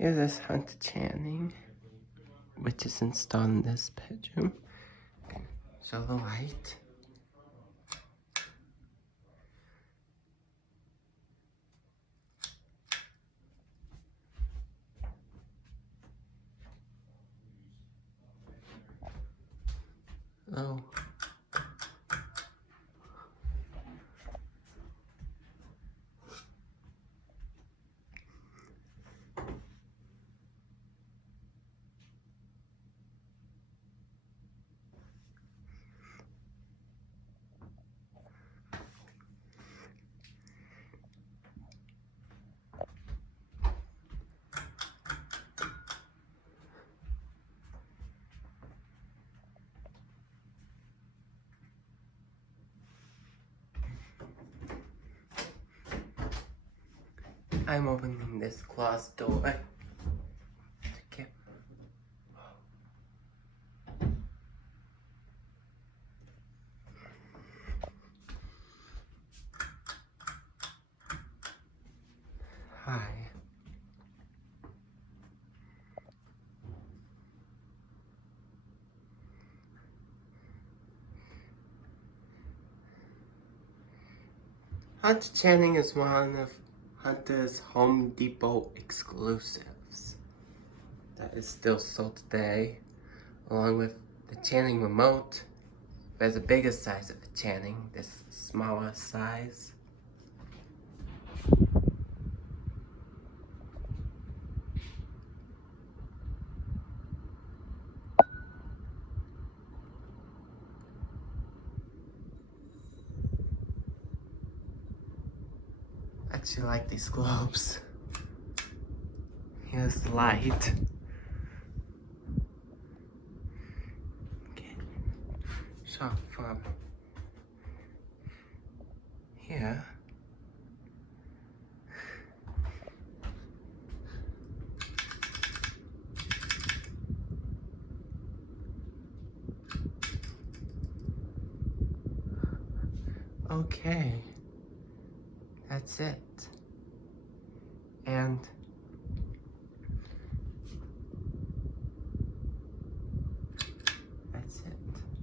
Here's this Hunter Channing, which is installed in this bedroom. Show the light. Oh. I'm opening this closet door. Okay. Hi. Hunter Channing is one of Hunter's Home Depot exclusives that is still sold today, along with the Channing remote. There's a bigger size of the Channing, this smaller size. I actually like these globes. Here's the light. Okay. So from here, okay, that's it. And